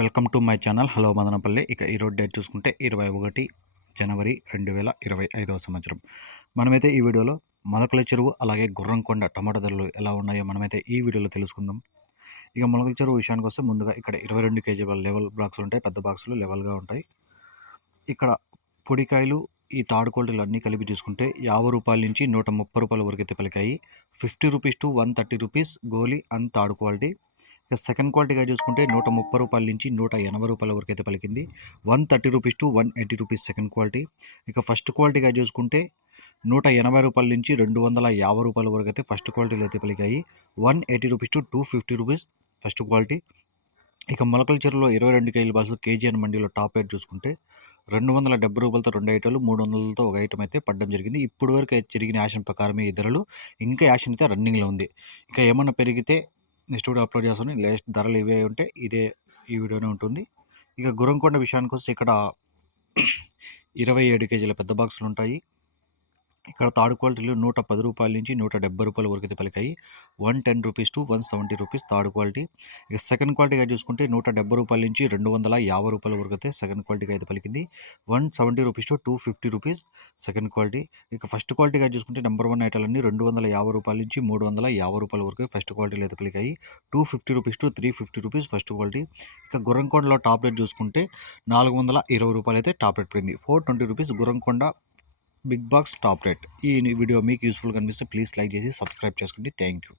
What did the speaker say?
Welcome to my channel. Hello Madanapalle. ఇక ఈరోజు date చూసుకుంటే ఇరవై ఒకటి జనవరి రెండు వేల ఇరవై ఐదవ సంవత్సరం. మనమైతే ఈ వీడియోలో మొలకల చెరువు అలాగే గుర్రంకొండ టమాటా ధరలు ఎలా ఉన్నాయో మనమైతే ఈ వీడియోలో తెలుసుకుందాం. ఇక మొలకల చెరువు విషయానికి వస్తే ముందుగా ఇక్కడ ఇరవై రెండు కేజీల లెవెల్ బాక్సులు ఉంటాయి. పెద్ద బాక్సులు లెవెల్గా ఉంటాయి. ఇక్కడ పొడికాయలు ఈ తాడు క్వాలిటీలు అన్నీ కలిపి చూసుకుంటే యాభై రూపాయల నుంచి నూట ముప్పై రూపాయల వరకు అయితే పలికాయి. Fifty rupees to one thirty rupees Goli and తాడు క్వాలిటీ ఇక సెకండ్ క్వాలిటీగా చూసుకుంటే నూట ముప్పై రూపాయల నుంచి నూట ఎనభై రూపాయల వరకు అయితే పలికింది. One thirty rupees to one eighty rupees second quality ఇక ఫస్ట్ క్వాలిటీగా చూసుకుంటే నూట ఎనభై రూపాయల నుంచి రెండు వందల యాభై రూపాయల వరకు అయితే ఫస్ట్ క్వాలిటీలో అయితే పలికాయి. One eighty rupees to two fifty rupees first quality ఇక మొలకల చెరువులో ఇరవై రెండు కేజీల బాసులు కేజీ మండీలో టాప్ రేట్ చూసుకుంటే రెండు వందల డెబ్బై రూపాయలతో రెండు ఐటలు మూడు వందలతో ఒక ఐటమ్ అయితే పడడం జరిగింది. ఇప్పుడు వరకు జరిగిన యాషన్ ప్రకారమే ఈ ధరలు ఇంకా యాషన్ అయితే రన్నింగ్లో ఉంది. ఇంకా ఏమన్నా పెరిగితే నెక్స్ట్ వీడియో అప్లోడ్ చేస్తాను. లేస్ట్ ధరలు ఇవే ఉంటే ఇదే ఈ వీడియోనే ఉంటుంది. ఇక గురంకొండ విషయానికి వస్తే ఇక్కడ ఇరవై ఏడు కేజీల పెద్ద బాక్సులు ఉంటాయి ఇక్కడ థర్డ్ క్వాలిటీలో నూట పది రూపాయల నుంచి నూట డెబ్బై రూపాయల వరకు అయితే పలికాయి. One ten rupees to one seventy rupees third quality. ఇక సెకండ్ క్వాలిటీగా చూసుకుంటే నూట డెబ్బై రూపాయల నుంచి రెండు వందల యాభై రూపాయల వరకు అయితే సెకండ్ క్వాలిటీగా అయితే పలికింది. One seventy rupees to two fifty rupees second quality. ఇక ఫస్ట్ క్వాలిటీగా చూసుకుంటే నెంబర్ వన్ ఐటాలన్నీ రెండు వందల యాభై రూపాయల నుంచి మూడు వందల యాభై రూపాయల వరకు ఫస్ట్ క్వాలిటీలో అయితే పలికాయి. Two fifty rupees to three fifty rupees first quality. ఇక గుర్రంకొండలో టాప్ రేట్ చూసుకుంటే నాలుగు వందల ఇరవై రూపాయలు అయితే టాప్ రేట్ పడింది. Four twenty rupees Gurramkonda big box top rate. ఈ వీడియో మీకు యూస్ఫుల్ కనిపిస్తే ప్లీజ్ లైక్ చేసి సబ్స్క్రైబ్ చేసుకోండి థ్యాంక్ యూ.